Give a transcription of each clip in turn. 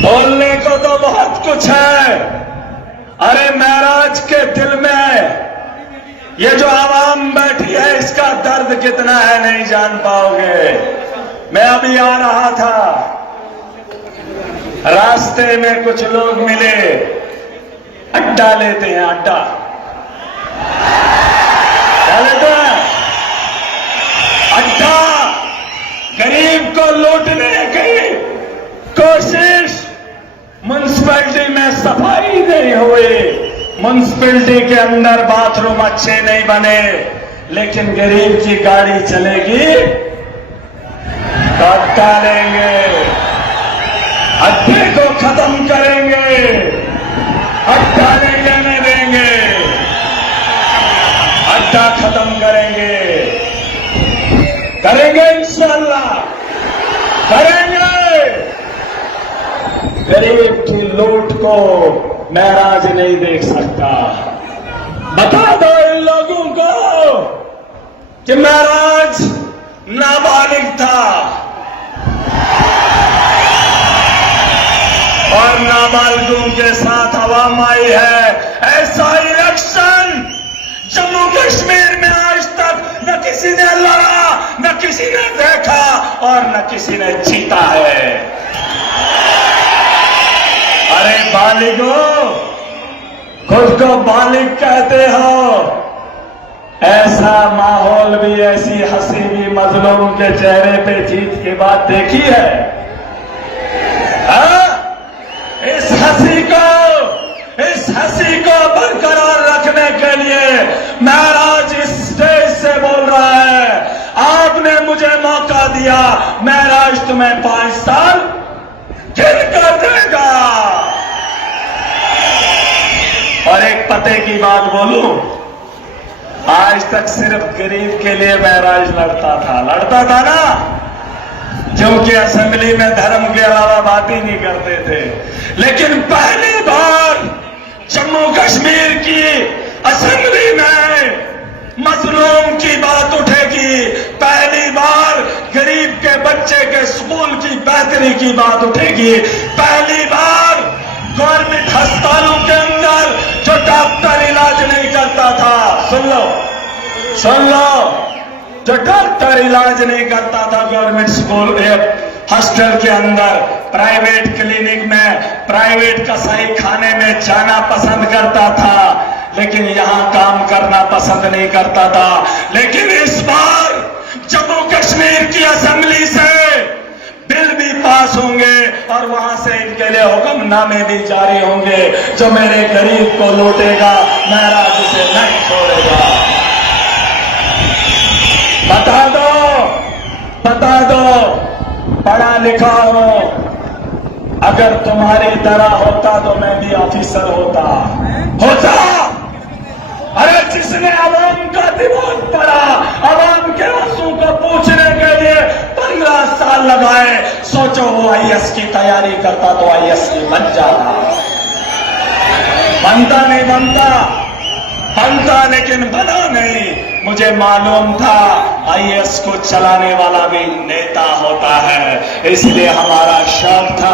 बोलने को तो बहुत कुछ है। अरे महराज के दिल में ये जो आवाम बैठी है इसका दर्द कितना है नहीं जान पाओगे। मैं अभी आ रहा था, रास्ते में कुछ लोग मिले, अड्डा लेते हैं, अड्डा क्या लेते हैं? अड्डा। गरीब को लूटने की कोशिश। म्युनिसिपैलिटी में सफाई नहीं हुई, म्युनिसिपैलिटी के अंदर बाथरूम अच्छे नहीं बने, लेकिन गरीब की गाड़ी चलेगी तो अड्डा लेंगे, अड्डे को खत्म करेंगे, अड्डा नहीं लेने देंगे, अड्डा खत्म करेंगे, करेंगे इंशाअल्लाह, करेंगे। गरीब की लूट को महराज नहीं देख सकता। बता दो इन लोगों को कि महराज नाबालिग था और नाबालिगों के साथ आवाम आई है। ऐसा इलेक्शन जम्मू कश्मीर में आज तक न किसी ने लड़ा, न किसी ने देखा और न किसी ने जीता है। अरे बालिगो, खुद को बालिग कहते हो, ऐसा माहौल भी, ऐसी हंसी भी मजलूम के चेहरे पे जीत की बात देखी है? इस हंसी को बरकरार रखने के लिए महराज इस स्टेज से बोल रहा है, आपने मुझे मौका दिया, महराज तुम्हें 5 साल गिन कर देगा। और एक पते की बात बोलूं, आज तक सिर्फ गरीब के लिए महराज लड़ता था ना, क्योंकि असेंबली में धर्म के अलावा बात ही नहीं करते थे। लेकिन पहली बार जम्मू कश्मीर की असेंबली में मजलूम की बात उठेगी, पहली बार गरीब के बच्चे के स्कूल की बेहतरी की बात उठेगी, पहली बार गवर्नमेंट अस्पतालों के अंदर जो डॉक्टर इलाज नहीं करता था, सुन लो, जो डॉक्टर इलाज नहीं करता था गवर्नमेंट स्कूल हॉस्टल के अंदर, प्राइवेट क्लिनिक में, प्राइवेट कसाई खाने में जाना पसंद करता था, लेकिन यहां काम करना पसंद नहीं करता था। लेकिन इस बार जम्मू कश्मीर की असेंबली से बिल भी पास होंगे और वहां से इनके लिए हुक्मनामे भी जारी होंगे। जो मेरे गरीब को लूटेगा महराज उसे नहीं छोड़ेगा। बता दो, पढ़ा लिखा हूं, अगर तुम्हारी तरह होता तो मैं भी ऑफिसर होता। अरे जिसने आवाम का दिमाग पढ़ा, आवाम के आंसू को पूछने के लिए 15 साल लगाए, सोचो वो आईएएस की तैयारी करता तो आईएएस की बन जाता। बनता लेकिन बना नहीं। मुझे मालूम था आईएएस को चलाने वाला भी नेता होता है, इसलिए हमारा शौक था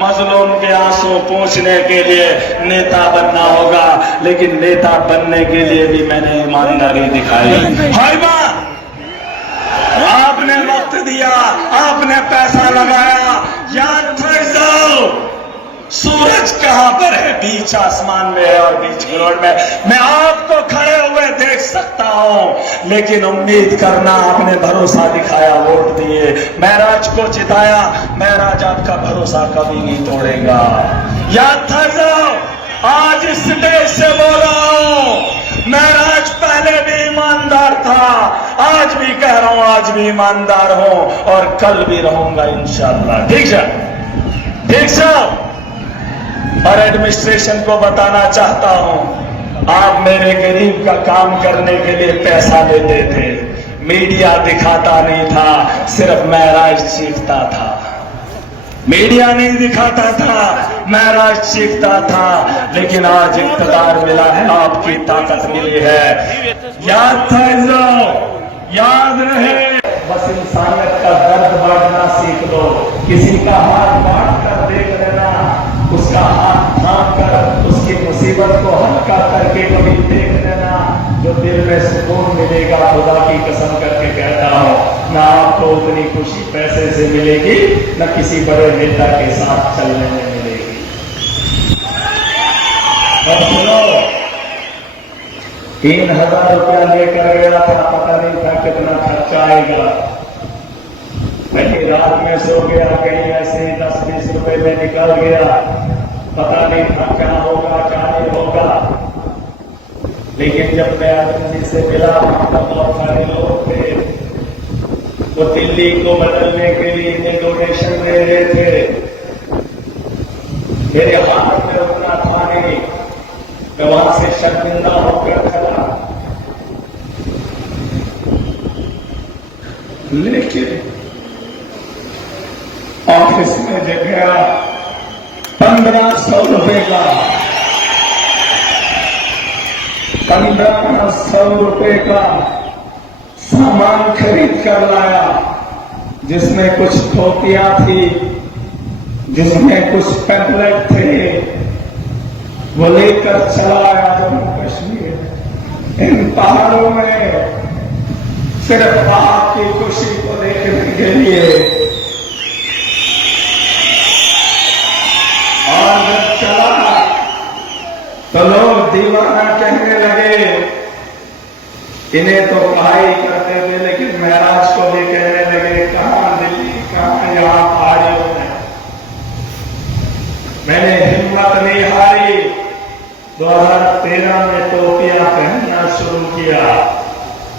मजलूम के आंसू पूछने के लिए नेता बनना होगा। लेकिन नेता बनने के लिए भी मैंने ईमानदारी दिखाई। हाय मां, आपने वक्त दिया, आपने पैसा लगाया, याद जाओ सूरज कहां पर है? बीच आसमान में है और बीच ग्राउंड में। मैं आपको खड़े हुए देख सकता हूं, लेकिन उम्मीद करना, आपने भरोसा दिखाया, वोट दिए, महराज को जिताया, महराज आपका भरोसा कभी नहीं तोड़ेगा। याद था जाओ, आज इस स्टेज से बोल रहा हूं, महराज पहले भी ईमानदार था, आज भी कह रहा हूं, आज भी ईमानदार हूं और कल भी रहूंगा इंशाअल्लाह। ठीक है। और एडमिनिस्ट्रेशन को बताना चाहता हूं, आप मेरे गरीब का काम करने के लिए पैसा लेते थे, मीडिया दिखाता नहीं था, सिर्फ महराज चीखता था। मीडिया नहीं दिखाता था, महराज चीखता था। लेकिन आज इक़्तिदार मिला है, आपकी ताकत मिली है। याद था, याद रहे, बस इंसानियत का दर्द किसी का हाथ बांट कर देख लेना, उसका हाथ थाम कर उसकी मुसीबत को हल्का करके कभी देख लेना, जो दिल में सुकून मिलेगा। खुदा की कसम करके कहता हूं, ना आपको उतनी खुशी पैसे से मिलेगी, न किसी बड़े नेता के साथ चलने में मिलेगी। और सुनो, 3000 रुपया लेकर गया था, पता नहीं था कितना खर्चा आएगा। कहीं रात में सो गया, कहीं ऐसे ही 10-20 रुपए में निकल गया, पता नहीं था क्या होगा क्या नहीं होगा। लेकिन जब मैं आदमी से मिला, बहुत सारे लोग थे, वो दिल्ली को बदलने के लिए इन्हें डोनेशन दे रहे थे। मेरे हाथ में उतना था नहीं, मैं वहां से शर्मिंदा होकर चला। लेकिन ऑफिस में जब गया, 1500 रुपए का 1500 रुपए का सामान खरीद कर लाया, जिसमें कुछ टोपियां थी, जिसमें कुछ पैम्पलेट थे, वो लेकर चला आया जम्मू कश्मीर। इन पहाड़ों में सिर्फ आपकी खुशी को देखने के लिए। और जब चला तो लोग दीवाना कहने लगे, इन्हें तो पढ़ाई करते थे, लेकिन महराज को भी कहने लगे, कहां दिल्ली, कहां यहां पहाड़ियों में। मैंने हिम्मत नहीं हारी, 2013 में टोपियां पहनना शुरू किया,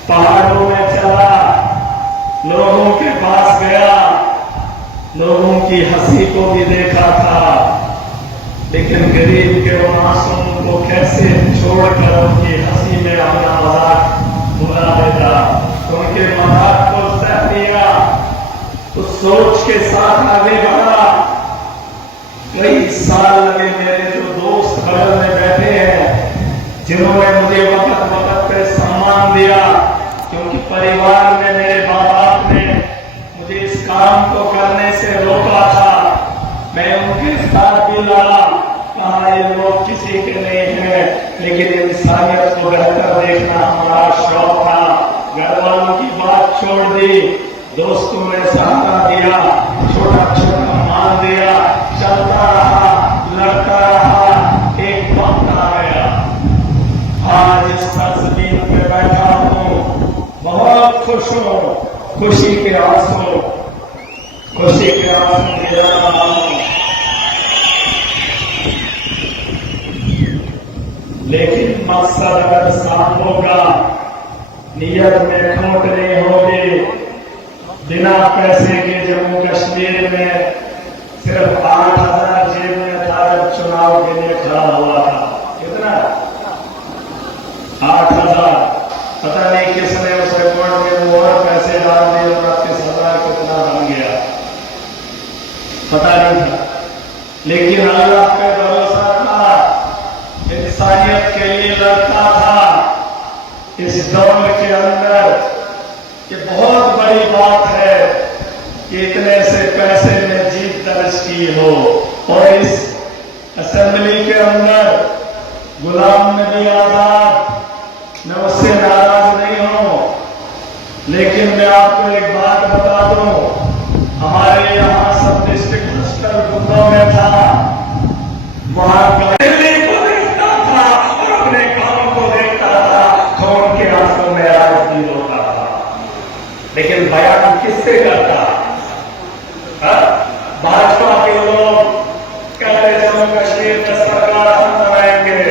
पहाड़ों में चला, लोगों के पास गया, लोगों की हंसी को भी देखा था, लेकिन गरीब के मासूम को कैसे छोड़कर उनकी हंसी में अपना मजाक बुला देता, उनके मजाक को सह लिया, उस सोच के साथ आगे बढ़ा। कई साल लगे, मेरे जो दोस्त बगल में बैठे हैं, जिन्होंने मुझे वक्त वक्त पे सम्मान दिया, क्योंकि परिवार में मेरे माँ बाप ने मुझे इस काम को करने से रोका था, मैं उनके साथ भी लड़ा, कहा ये लोग किसी के नहीं है, लेकिन इंसानियत को बेहतर देखना हमारा शौक था। घर वालों की बात छोड़ दी, दोस्तों ने सहारा दिया, छोटा छोटा मान दिया, चलता रहा, लड़ता रहा, एक वक्त आ गया। आज इस तस्वीर पे बैठा हूं, बहुत खुश हूं, खुशी के आंसू गिरा रहा हूं। लेकिन मकसद अगर साफ होगा, नियत में खोट नहीं होगी। बिना पैसे के जम्मू कश्मीर में सिर्फ 8000 जेब में था जब चुनाव के लिए खड़ा हुआ था। कितना? 8000। पता नहीं किसने उस रिकॉर्ड में वो और पैसे डाल दिए और 30,000 कितना बन गया, पता नहीं था। लेकिन अल्लाह पे भरोसा था, इंसानियत के लिए लड़ता था। इस दौर के अंदर ये बहुत बड़ी बात है कि इतने से पैसे में जीत दर्ज की हो, और इस असेंबली के अंदर गुलाम नबी आजाद, मैं उससे नाराज नहीं हूं, लेकिन मैं आपको एक बात बता दूं, हमारे यहां सब डिस्ट्रिक्ट हॉस्पिटल गुंडों में था, वहां दिल्ली को देखता था और अपने गांव को देखता था, खून के आंसू में राजनीति होता था, लेकिन बयान किससे करता? भाजपा के लोग कहते जम्मू कश्मीर में सरकार हम बनाएंगे।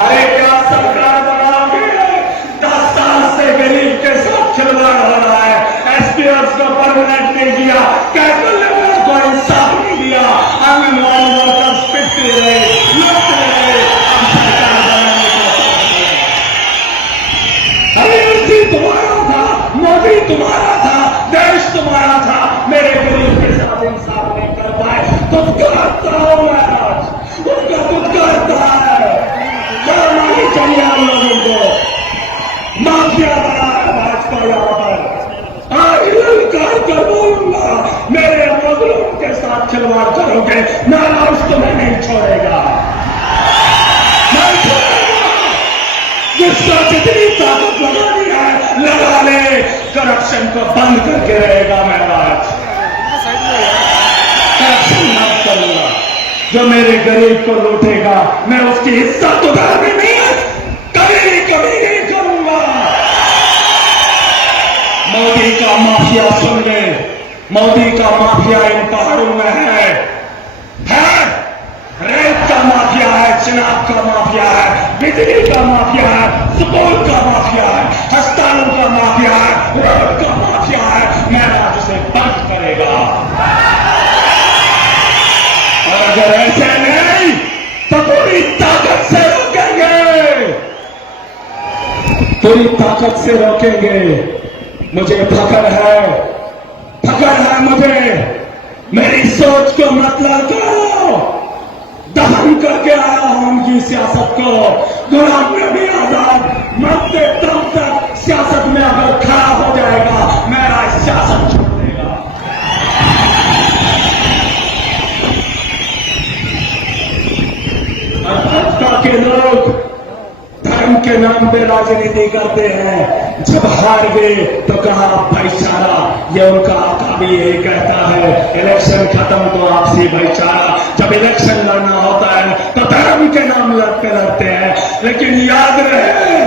अरे क्या सरकार बनाओगे? 10 साल से गरीब के साथ खिलवाड़ हो रहा है। एसपीएस को परमानेंट नहीं दिया, कैबिनेट लेवल को इंसाफ नहीं दिया, आंगनबाड़ी वर्कर्स पिटते रहे, लड़ते रहे, हम सरकार बनाने को। अरे जी तुम्हारा था, मोदी तुम्हारा था, देश तुम्हारा था, मेरे गरीब के साथ इंसाफ नहीं कर पाए तो करता हूं मैं आज, उनका खुद करता है। करना ही चाहिए हम लोगों को। माफिया बना है भाजपा यहाँ पर, आज ललकार कर बोलूंगा, मेरे मजलूम करप्शन को बंद करके रहेगा महराज। करप्शन मत करूंगा। जो मेरे गरीब को लूटेगा मैं उसकी इज्जत उतारने नहीं कभी नहीं करूंगा। मोदी का माफिया सुन ले, मोदी का माफिया इन पहाड़ों में है। रेत का माफिया है, चिनाब का माफिया है, बिजली का माफिया है, स्कूल का माफिया है, अस्पतालों का माफिया है, रोड का माफिया है। महराज उसे बंद करेगा। और अगर ऐसे नहीं तो पूरी ताकत से रोकेंगे, पूरी ताकत से रोकेंगे। मुझे फख्र है मुझे। मेरी सोच को मतलब करो, दफन करके आया हूं उनकी सियासत को। गुलाम नबी आजाद मरते दम तक सियासत में अगर खड़ा हो जाएगा मेरा सियासत छोड़ देगा। भाजपा के लोग धर्म के नाम पे राजनीति करते हैं। जब हार गए तो कहा भाईचारा, ये उनका आका भी यही कहता है, इलेक्शन खत्म तो आपसी भाईचारा। जब इलेक्शन लड़ना होता है तो धर्म के नाम लड़ते हैं। लेकिन याद रहे,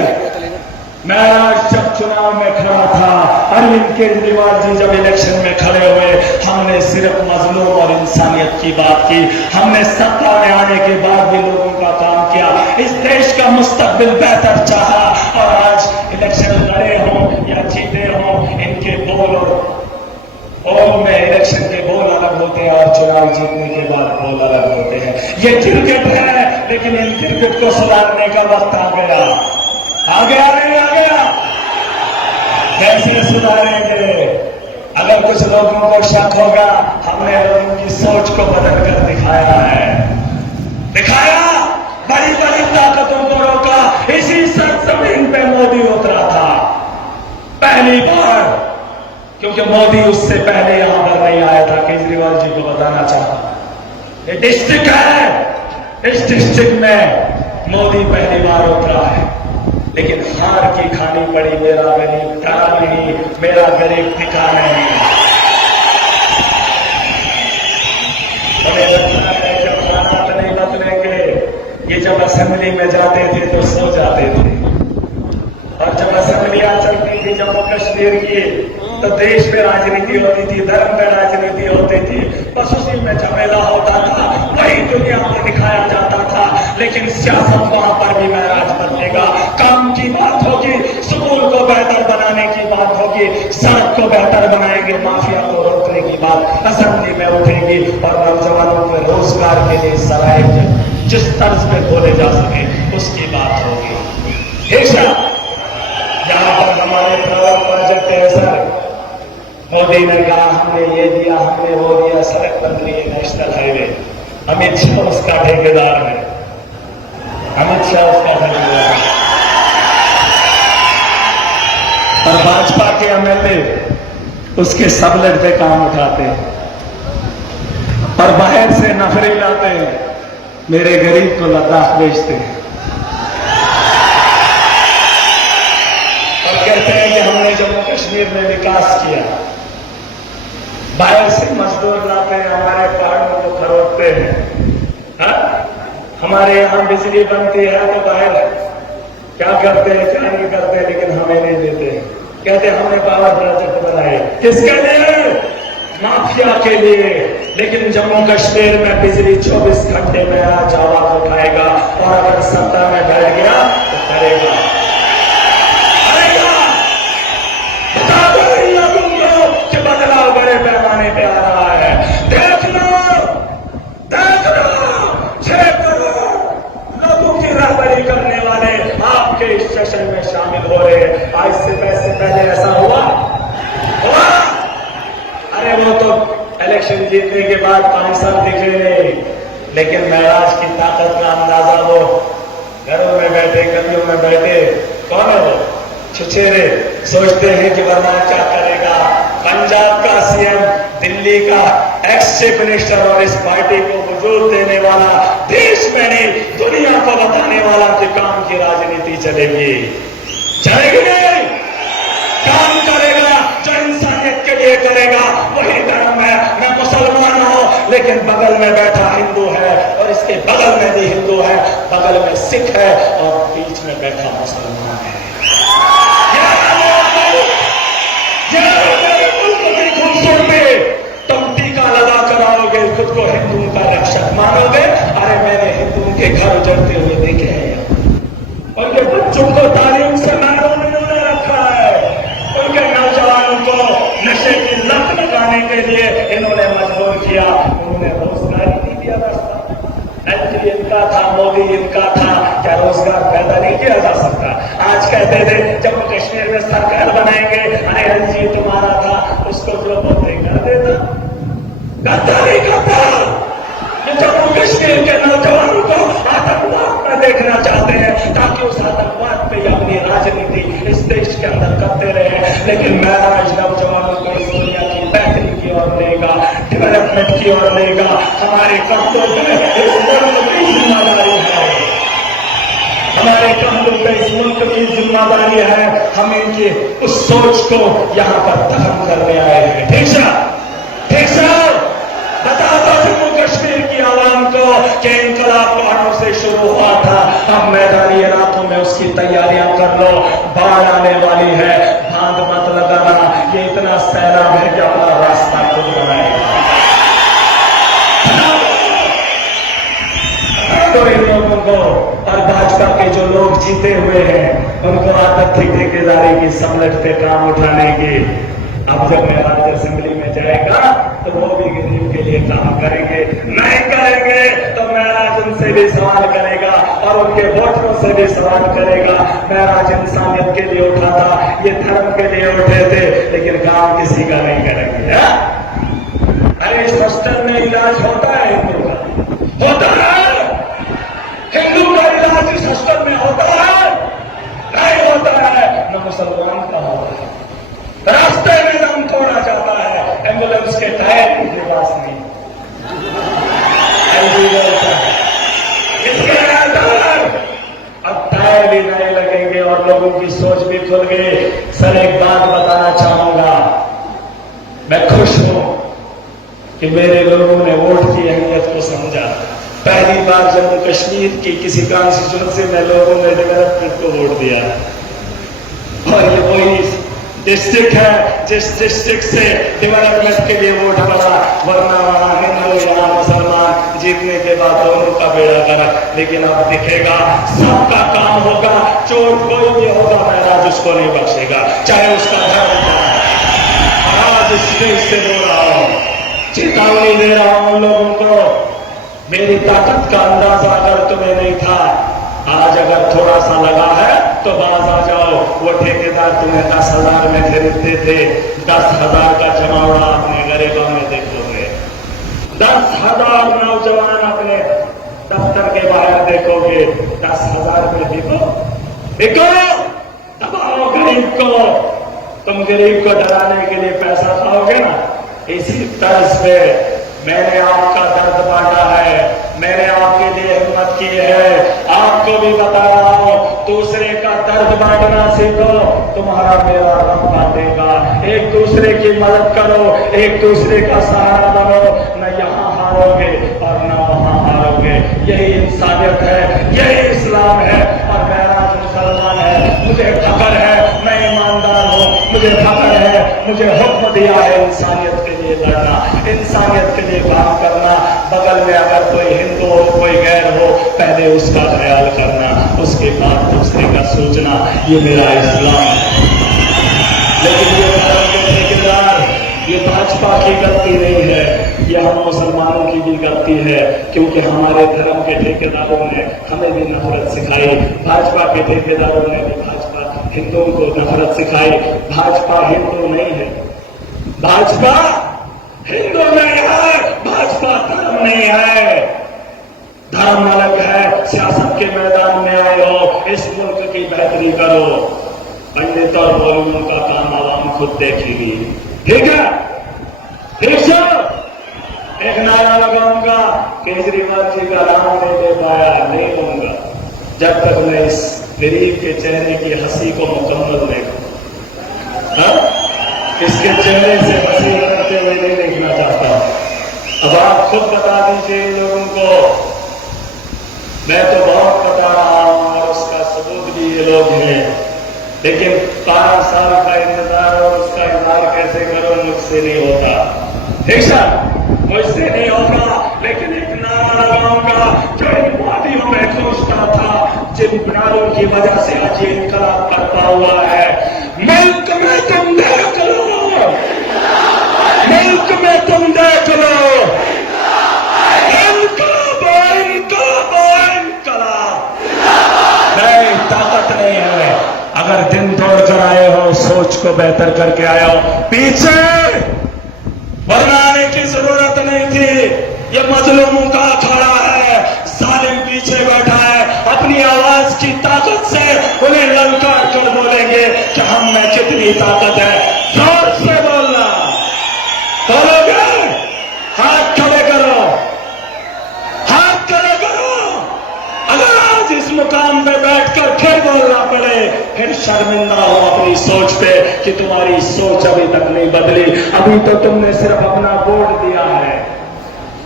मैं आज जब चुनाव में खड़ा था, अरविंद केजरीवाल जी जब इलेक्शन में खड़े हुए, हमने सिर्फ मजलूम और इंसानियत की बात की। हमने सत्ता में आने के बाद भी लोगों का काम किया, इस देश का मुस्तकबिल बेहतर चाहा। और आज इलेक्शन लड़े हों या जीते हों, इनके बोल और में इलेक्शन के बोल अलग होते हैं और चुनाव जीतने के बाद बोल अलग होते हैं। ये क्रिकेट है, लेकिन इन क्रिकेट को सुधारने का वक्त आ गया। नहीं आ गया। कैसे सुधारेंगे? अगर कुछ लोगों को शक होगा, हमने लोगों की सोच को बदल कर दिखाया बड़ी बड़ी ताकतों को रोका। इसी सरजमीन पे मोदी उतरा था पहली बार, क्योंकि मोदी उससे पहले यहां पर नहीं आया था। केजरीवाल जी को बताना चाहता, ये डिस्ट्रिक्ट है, इस डिस्ट्रिक्ट में मोदी पहली बार उतरा है। लेकिन हार की खानी पड़ी। मेरा गरीब था नहीं, मेरा गरीब टिका नहीं। हमें लगता है जब हालात नहीं बदलेंगे, ये जब असेंबली में जाते थे तो सो जाते थे, और जब असेंबलियां चलती थी जम्मू कश्मीर की तो देश में राजनीति होती थी, धर्म में राजनीति होती थी। बस उसी में झमेला होता था, वही दुनिया को दिखाया जाता था। लेकिन सियासत वहां पर भी महराज बदलेगा। काम की बात होगी, स्कूल को बेहतर बनाने की बात होगी, सड़क को बेहतर बनाएंगे, माफिया को रोकने की बात असेंबली में उठेगी। और नौजवानों को रोजगार के लिए सराय जिस तर्ज पे खोले जा सके उसकी बात होगी। यहाँ पर हमारे प्रोजेक्ट है सर, मोदी ने कहा हमने ये दिया, हमने वो दिया, सड़क बन रही है, नेशनल हाईवे। अमित शाह उसका ठेकेदार है, अमित शाह उसका ठेकेदार है। और भाजपा के एमएलए उसके सबलेट पे काम उठाते हैं और बाहर से नफरी लाते हैं, मेरे गरीब को लद्दाख बेचते हैं और कहते हैं कि हमने जम्मू कश्मीर में विकास किया। बाहर से मजदूर लाते हैं, हमारे पहाड़ों को खरोदते हैं। हमारे यहां बिजली बनती है तो बाहर क्या करते हैं क्या नहीं करते, लेकिन हमें नहीं देते। कहते हमने पावर प्रोजेक्ट बनाए, किसके लिए? माफिया के लिए। लेकिन जम्मू कश्मीर में बिजली 24 घंटे में आज आवाज उठाएगा, और अगर सत्ता में बैठ गया तो करेगा। बता दो इन लोगों को कि बदलाव बड़े पैमाने पे आ रहा है। देख लो 6 करोड़ लोगों की रहबरी करने वाले आपके इस सेशन में शामिल हो रहे हैं। आज से पहले ऐसा हुआ? अरे वो तो इलेक्शन जीतने के बाद 5 साल दिखे नहीं, लेकिन महराज की ताकत का अंदाजा वो घरों में बैठे, गलियों में बैठे, कौन है वो? छुछेरे सोचते हैं कि वरना क्या करेगा। पंजाब का सीएम, दिल्ली का एक्स चीफ मिनिस्टर और इस पार्टी को वजूद देने वाला, देश में नहीं दुनिया को बताने वाला कि काम की राजनीति चलेगी नहीं, काम करेगा। लिए करेगा वही धर्म है। मैं मुसलमान हूं लेकिन बगल में बैठा हिंदू है और इसके बगल में भी हिंदू है, बगल में सिख है और बीच में बैठा मुसलमान है। मेरे मुल्क की खूबसूरती तुम टीका लगा कर आओगे, खुद को हिंदुओं का रक्षक मानोगे। अरे मैंने हिंदुओं के घर उजड़ते हुए देखे हैं, उनके बच्चों को तालीम से महरूम इन्होंने रखा है, उनके नौजवानों को नशे की लत लगाने के लिए इन्होंने मजबूर किया, उन्होंने रोजगार नहीं दिया। रास्ता एमपी इनका था, मोदी इनका था, क्या रोजगार पैदा नहीं किया जा सकता? आज कहते थे जम्मू कश्मीर में सरकार बनाएंगे, अरे एलजी तुम्हारा था, उसको जो बोलते कर देता, गद्दारी करता। ये जम्मू कश्मीर के नौजवानों को आतंकवाद में देखना चाहते हैं ताकि उस आतंकवाद पे अपनी राजनीति इस देश के अंदर करते रहे। लेकिन मैं आज नौजवानों को इस दुनिया की बेहतरी की ओर लेगा, डेवलपमेंट की ओर लेगा। हमारे कर्तव्य इस मुल्क की जिम्मेदारी है, हमारे कर्तव्य इस मुल्क की जिम्मेदारी है। हम इनकी उस सोच को यहाँ पर खत्म करने आए हैं। ठीक है, ठीक है। बता दो जम्मू कश्मीर की आवाम को कि इंकलाब पहाड़ों से शुरू हुआ था, अब मैदानी इलाकों में उसकी तैयारियां कर लो। बाढ़ आने वाली है, बांध मत लगाना, ये इतना सैलाब है कि अपना रास्ता खुद बनाएगा। तो इन लोगों को और भाजपा के जो लोग जीते हुए हैं उनको आदत थी ठेकेदारी की, समलट पे काम उठाने की। अब जब मैं राज्य असेंबली में जाएगा तो वो भी गरीब के लिए काम करेंगे, नहीं करेंगे तो महराज उनसे भी सवाल करेगा और उनके वोटरों से भी सवाल करेगा। महराज इंसानियत के लिए उठा था, ये धर्म के लिए उठे थे, लेकिन काम किसी का नहीं करेंगे। अरे इस हॉस्टल में इलाज होता है हिंदू का, होता है हिंदू का इलाज इस हॉस्टल में होता है? नहीं होता है। न मुसलमान का होता है, रास्ते में दम तोड़ा जाता है, एम्बुलेंस के टायर के पास नहीं, इसके अंदर अब टायर भी नहीं लगेंगे और लोगों की सोच भी खुल गई। सर एक बात बताना चाहूंगा, मैं खुश हूं कि मेरे लोगों ने वोट की अहमियत को समझा। पहली बार जम्मू कश्मीर की किसी कॉन्स्टिट्यूंसी में लोगों ने डेवलपमेंट को वोट दिया और ये वही डिस्ट्रिक्ट है जिस डिस्ट्रिक्ट से डेवलपमेंट के लिए वोट पड़ा, वरना वहां हिंदू यहाँ मुसलमान, जीतने के बाद दोनों का बेड़ा गर्क। लेकिन अब दिखेगा सबका काम होगा, चोर कोई भी होगा महराज उसको नहीं बख्शेगा, चाहे उसका धर्म क्या है। आज इस देश से बोल रहा हूं, चेतावनी दे रहा हूं लोगों को, मेरी ताकत का अंदाजा अगर तुम्हें नहीं था, आज अगर थोड़ा सा लगा है तो बाज आ जाओ। वो ठेकेदार तुम्हें 10,000 में खरीदते थे, 10,000 का जमावड़ा अपने गरीबों में देखोगे, 10,000 नौजवान अपने दफ्तर के बाहर देखोगे, 10,000 में बिको दबाओ गरीब को। तुम गरीब को डराने के लिए पैसा खाओगे ना, इसी तर्ज पे मैंने आपका दर्द बांटा है, मैंने आपके लिए हिम्मत की है। आपको भी बता रहा हूं, दूसरे का दर्द बांटना सीखो, तुम्हारा मेरा रब बांटेगा। एक दूसरे की मदद करो, एक दूसरे का सहारा बनो, न यहाँ हारोगे और न वहां हारोगे। यही इंसानियत है, यही इस्लाम है। और मेरा मुसलमान है, मुझे फख्र है, मैं ईमानदार हूं, मुझे फख्र है, मुझे हुक्म दिया है इंसानियत के लिए लड़ना, इंसानियत के लिए काम करना। बगल में अगर कोई हिंदू हो, कोई गैर हो, पहले उसका ख्याल करना, उसके बाद दूसरे का सोचना, ये मेरा इस्लाम है। लेकिन ये धर्म के ठेकेदार, ये भाजपा की गलती नहीं है, ये हम मुसलमानों की भी गलती है, क्योंकि हमारे धर्म के ठेकेदारों ने हमें भी नफरत सिखाई, भाजपा के ठेकेदारों ने भी भाजपा हिंदुओं को नफरत सिखाई। भाजपा हिंदू नहीं है, भाजपा हिंदू नहीं है, भाजपा धर्म नहीं है। धर्म अलग है, सियासत के मैदान में आए हो, इस मुल्क की बेहतरी करो। पंडित और मौलवियों का काम आवाम खुद देखेगी। ठीक है, ठीक है। एक नारा लगाऊंगा, केजरीवाल जी का नाम नहीं दे पाया, नहीं लूंगा जब तक मैं इस गरीब के चेहरे की हंसी को मुकम्मल देखूं। इसके चेहरे से हुए नहीं देखना चाहता। अब आप खुद बता दीजिए इन लोगों को। मैं तो बहुत बता रहा हूं और उसका सबूत भी ये लोग हैं, लेकिन 5 साल का इंतजार और उसका इजहार कैसे करो, मुझसे नहीं होता। ठीक सर, मुझसे नहीं होगा, लेकिन एक नारा लगाऊंगा जो इन वादियों में गूंजता था, जिन प्राणों की वजह से आज ये इनकलाब करता हुआ है। मुल्क में तुम देख लो, मुल्क में तुम देख लो, नहीं, ताकत नहीं है। अगर दिन दौड़ कर आए हो, सोच को बेहतर करके आए हो, पीछे वरना आने की जरूरत नहीं थी। ये मजलूमों का अखाड़ा है, जालिम पीछे बैठा है, अपनी आवाज की ताकत से उन्हें ललकार कर बोलेंगे कि हम में कितनी ताकत है। जोर से बोलना, बोलोगे? हाथ खड़े करो, हाथ खड़े करो। अगर आज इस मुकाम पे बैठकर फिर बोलना पड़े, फिर शर्मिंदा हो अपनी सोच पे कि तुम्हारी सोच अभी तक नहीं बदली। अभी तो तुमने सिर्फ अपना वोट दिया है,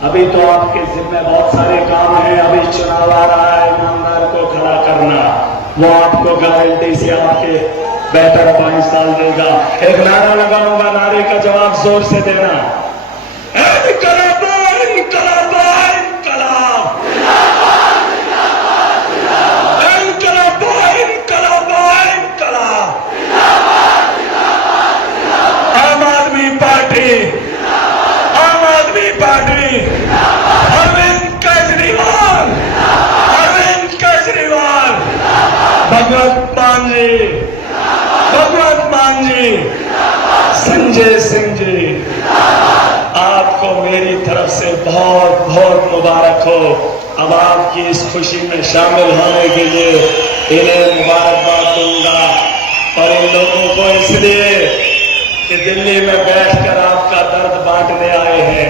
अभी तो आपके जिम्मे बहुत सारे काम हैं। अभी चुनाव आ रहा है, ईमानदार को खड़ा करना, वो आपको गारंटी से आपके बेहतर 5 साल देगा। एक नारा लगाऊंगा, नारे का जवाब जोर से देना। इनकलाब, इनकलाब, इनकलाब, इनकलाब, इनकलाब, इनकलाब। आम आदमी पार्टी, आम आदमी पार्टी, अरविंद केजरीवाल, अरविंद केजरीवाल, भगवंत मान जी, भगवंत मान जी, संजय सिंह जी, आपको मेरी तरफ से बहुत बहुत मुबारक हो। अब आपकी इस खुशी में शामिल होने के लिए इन्हें मुबारकबाद दूंगा। और इन लोगों को इसलिए कि दिल्ली में बैठकर आपका दर्द बांटने आए हैं,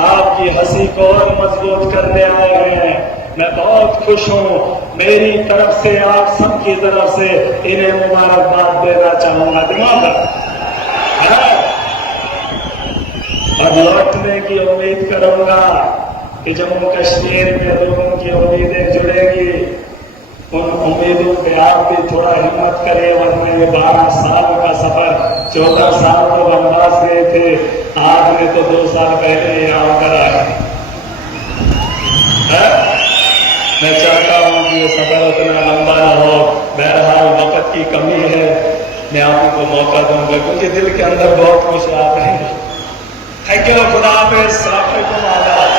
आपकी हंसी को और मजबूत करने आए हैं। मैं बहुत खुश हूं। मेरी तरफ से, आप सबकी तरफ से इन्हें मुबारकबाद देना चाहूंगा। दिमाग है? और लौटने की उम्मीद करूंगा कि जम्मू कश्मीर में लोगों की उम्मीदें जुड़ेगी। उन उम्मीदों पे आप भी थोड़ा हिम्मत करें, वरना ये 12 साल का सफर, 14 साल तो वनवास गए थे, आपने तो 2 साल पहले यहाँ करा है। मैं चाहता हूं कि ये सफर उतना लंबा ना हो। बहरहाल वक्त की कमी है, मैं आपको मौका दूंगा क्योंकि दिल के अंदर बहुत कुछ आप हैं। थैंक यू, खुदा हाफिज़, अस्सलाम वालेकुम।